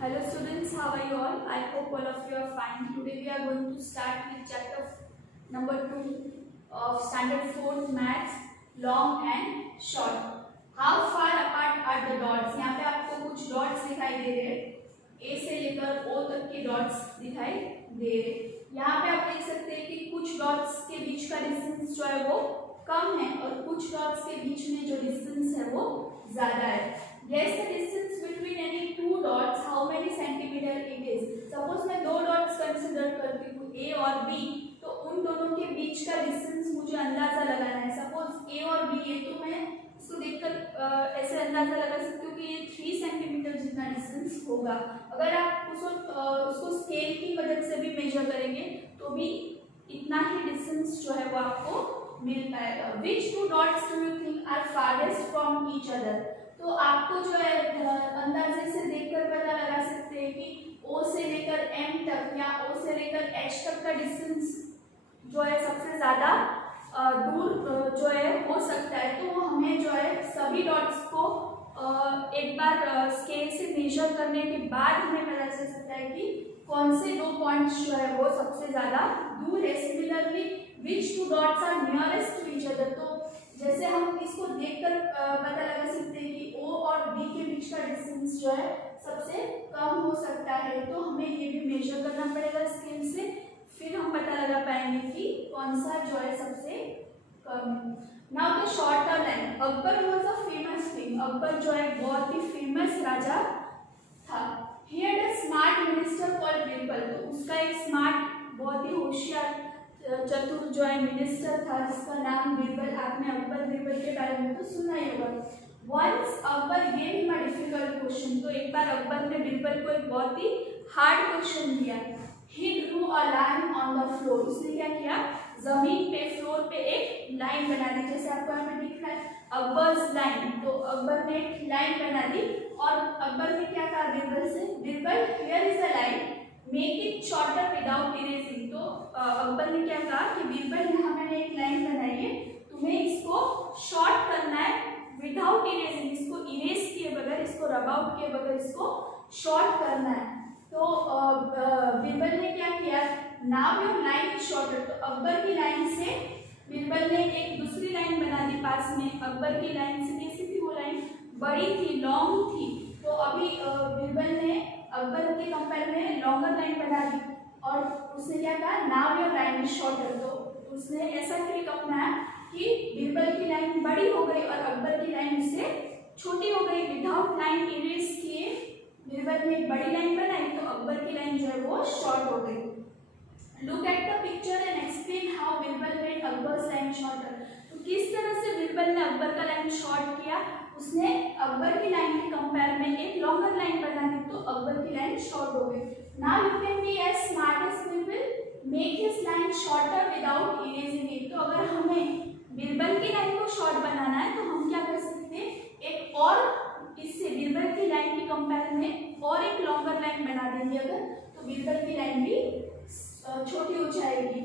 Hello students, how are you all? I hope all of you are fine. Today we are going to start with chapter number 2 of standard 4 maths, long and short. How far apart are the dots? यहाँ पे आपको कुछ dots दिखाई दे रहे हैं, A से लेकर O तक के dots दिखाई दे रहे हैं। यहाँ पे आप देख सकते हैं कि कुछ dots के बीच का distance जो है वो कम है और कुछ dots के बीच में जो distance है वो ज़्यादा है। Guess the distance between any two dots, how many centimeter it is? Suppose मैं दो dots consider करती हूँ A और B, तो उन दोनों के बीच का distance मुझे अंदाजा लगाना है। Suppose A और B है तो मैं इसको देखकर ऐसे अंदाजा लगा सकती हूँ कि ये 3 सेंटीमीटर जितना डिस्टेंस होगा। अगर आप उसको स्केल की मदद से भी मेजर करेंगे तो भी इतना ही डिस्टेंस जो है वो आपको मिल पाएगा। Which two dots do you think are farthest from each other? तो आपको जो है अंदाजे से देखकर पता लगा सकते हैं कि O से लेकर M तक या O से लेकर H तक का डिस्टेंस जो है सबसे ज़्यादा दूर जो है हो सकता है। तो हमें जो है सभी डॉट्स को एक बार स्केल से मेजर करने के बाद हमें पता चल सकता है कि कौन से दो पॉइंट्स जो है वो सबसे ज़्यादा दूर है। Similarly which two dots are nearest to each other, तो जैसे हम इसको देखकर पता लगा सकते हैं कि O और B के बीच का डिस्टेंस जो है सबसे कम हो सकता है, तो हमें ये भी मेजर करना पड़ेगा स्केल से, फिर हम पता लगा पाएंगे कि कौन सा जो है सबसे कम है। Now the shorter line, Akbar was a famous king, Akbar जो है बहुत ही फेमस राजा था। He had a smart minister called Birbal, तो उसका एक स्मार्ट बहुत ही होशियार चतुर जो है मिनिस्टर था जिसका नाम बीरबल। आपने अकबर बीरबल के बारे में तो सुना ही होगा। Once Akbar gave him a difficult question, तो एक बार अकबर ने बीरबल को एक बहुत ही हार्ड क्वेश्चन दिया। He drew a line on the floor, उसने क्या किया, जमीन पे फ्लोर पे एक लाइन बना दी, जैसे आपको यहाँ पे दिख रहा है अकबर्स लाइन। तो अकबर ने एक लाइन बना दी और अकबर ने क्या कहा बीरबल से, Birbal here is a line, make it shorter without erasing. तो अकबर ने क्या कहा कि बीरबल यहाँ मैंने एक लाइन बनाई है, तुम्हें इसको शॉर्ट करना है विदाउट इरेजिंग, इसको इरेज किए बगैर, इसको रब आउट किए बगैर इसको शॉर्ट करना है। तो बीरबल ने क्या किया, now your line is shorter, तो अकबर की लाइन से बीरबल ने एक दूसरी लाइन बना दी पास में। अकबर की लाइन से कैसी थी वो लाइन, बड़ी थी, लॉन्ग थी, तो अभी बीरबल ने अकबर के कंपेयर में लॉन्गर लाइन बना दी और उसने क्या कहा, now your line is shorter. तो उसने ऐसा ट्रिक अपनाया कि बीरबल की लाइन बड़ी हो गई और अकबर की लाइन उससे छोटी हो गई। विदाउट लाइन इरेज किए बीरबल ने एक बड़ी लाइन बनाई तो अकबर की लाइन जो है वो शॉर्ट हो गई। Look at the picture and explain how Birbal made Akbar's line shorter, तो किस तरह से बीरबल ने अकबर का लाइन शॉर्ट किया, उसने अकबर की लाइन के कंपेयर में एक लॉन्गर लाइन बना दी तो अकबर की लाइन शॉर्ट हो गई। Now you can be as smart as Birbal, make his line shorter without erasing it. तो अगर हमें बीरबल की लाइन को शॉर्ट बनाना है तो हम क्या कर सकते हैं, एक और इससे बीरबल की लाइन के कंपेयर में और एक लॉन्गर लाइन बना देंगे अगर, तो बीरबल की लाइन भी छोटी हो जाएगी।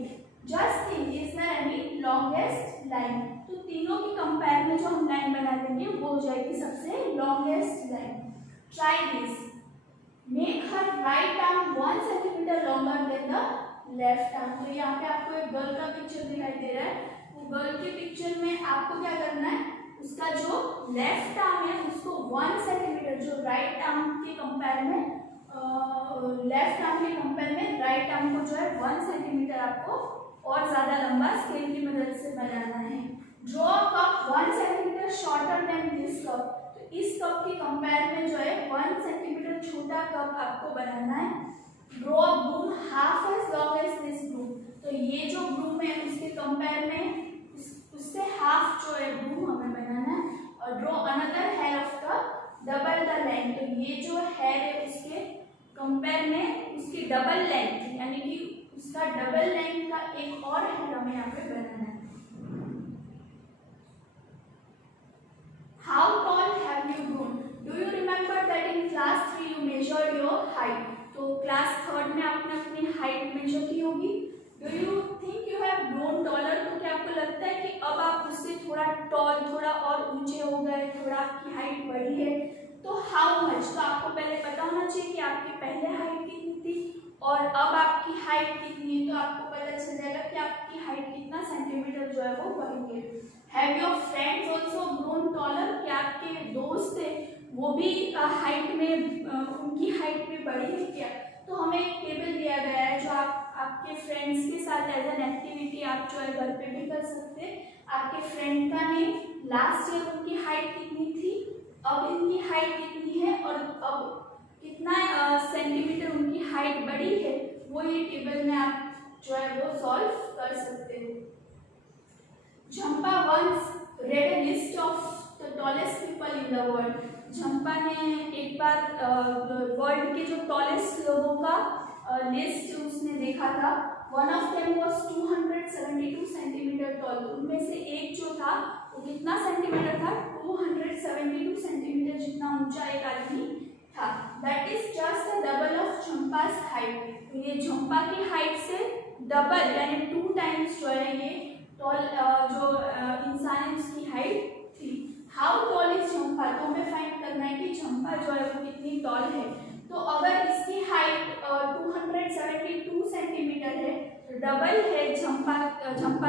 Just think is there any longest line, तो तीनों के कंपेयर में जो हम लाइन बना देंगे वो हो जाएगी सबसे longest line. Try this, make her right arm 1 centimetre longer than the left arm. तो यहाँ पे आपको एक गर्ल का पिक्चर दिखाई दे रहा है, वो गर्ल के पिक्चर में आपको क्या करना है, उसका जो लेफ्ट आर्म है उसको 1 सेंटीमीटर, जो राइट आर्म के कंपेयर में लेफ्ट आर्म के कंपेयर में राइट आर्म को जो है 1 सेंटीमीटर आपको और ज़्यादा लंबा स्केल की मदद से बनाना है। Draw cup 1 centimetre shorter than this cup, तो इस कप के कंपेयर में जो है 1 सेंटीमीटर छोटा कप आपको बनाना है। Draw broom half as long as this broom, तो ये जो ब्रूम है उसके कंपेयर में उससे हाफ जो है ब्रूम हमें बनाना है। और draw another hair of the double the length, तो ये जो हेयर है उसके कंपेयर में उसकी डबल लेंथ यानी कि उसका डबल लेंथ का एक और हेयर हमें यहाँ पे बनाना है। How tall have you grown, do you remember that in class 3 you measured your height, तो क्लास 3 में आपने अपनी हाइट मेजर की होगी। Do you think you have grown taller, तो क्या आपको लगता है कि अब आप उससे थोड़ा टॉल, थोड़ा और ऊंचे हो गए, थोड़ा आपकी हाइट बढ़ी है, तो हाउ मच, तो आपको पहले पता होना चाहिए कि आपकी पहले हाइट कितनी थी और अब आपकी हाइट कितनी है, तो आपको पता चल जाएगा कि आपकी हाइट कितना सेंटीमीटर जो है वो बढ़ी है। Have your friends also grown taller, क्या आपके दोस्त है वो भी हाइट में उनकी हाइट में बढ़ी है क्या? तो हमें एक टेबल दिया गया है जो आप आपके फ्रेंड्स के साथ एज एन एक्टिविटी आप जो है घर पे भी कर सकते हैं। आपके फ्रेंड का नेम, लास्ट ईयर उनकी हाइट कितनी थी, अब इनकी हाइट कितनी है और अब कितना सेंटीमीटर उनकी हाइट बढ़ी है, वो ये टेबल में आप जो है वो सॉल्व कर सकते हो। झंपा once read a list of the tallest people in the world. झंपा ने एक बार वर्ल्ड के जो टॉलेस्ट लोगों का लिस्ट उसने देखा था। One of them was 272 centimetre toll. उनमें से एक जो था वो कितना सेंटीमीटर था? 272 सेंटीमीटर जितना ऊंचा एक आदमी था। That is just the double of Jhampa's height. तो ये झंपा की हाइट से डबल यानी 2 टाइम्स जो है ये टॉल जो इंसान है उसकी हाइट थी। How tall is Jhampa? तो हमें फाइंड करना है कि झंपा जो है वो कितनी टॉल है। तो अगर इसकी हाइट 272 सेंटीमीटर है तो डबल है झंपा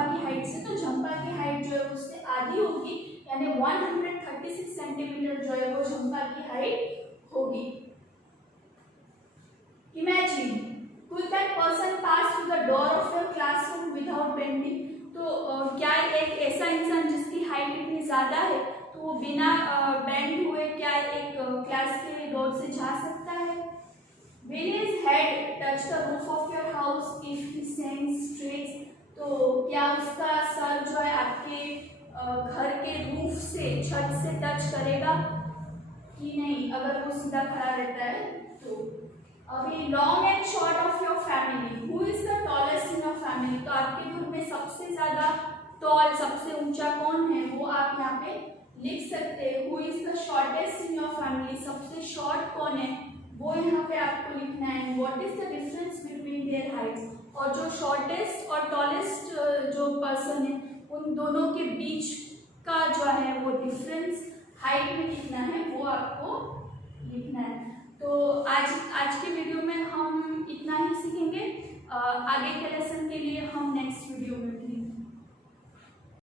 की हाइट से, तो झंपा की हाइट जो है उससे आधी होगी यानी 136 सेंटीमीटर जो है वो झंपा की हाइट होगी। Imagine could that person pass through the door of your classroom without bending? तो क्या एक ऐसा इंसान जिसकी हाइट इतनी ज़्यादा है तो वो बिना बेंड हुए क्या एक क्लास के डोर से जा सकता है? Will his head touch the roof of your house if he stands straight? तो क्या उसका सर जो है आपके घर के रूफ से, छत से टच करेगा कि नहीं अगर वो सीधा खड़ा रहता है तो? अभी long and short of your family, who is the tallest in your family? तो आपके घर में सबसे ज्यादा टॉल, सबसे ऊंचा कौन है वो आप यहाँ पे लिख सकते हैं। Who is the shortest in your family? सबसे शॉर्ट कौन है वो यहाँ पे आपको लिखना है। What is the difference between their Heights? और जो शॉर्टेस्ट और टॉलेस्ट जो पर्सन है उन दोनों के बीच का जो है वो डिफरेंस हाइट में कितना है वो आपको लिखना है। तो आज के वीडियो में हम इतना ही सीखेंगे। आगे के लेसन के लिए हम नेक्स्ट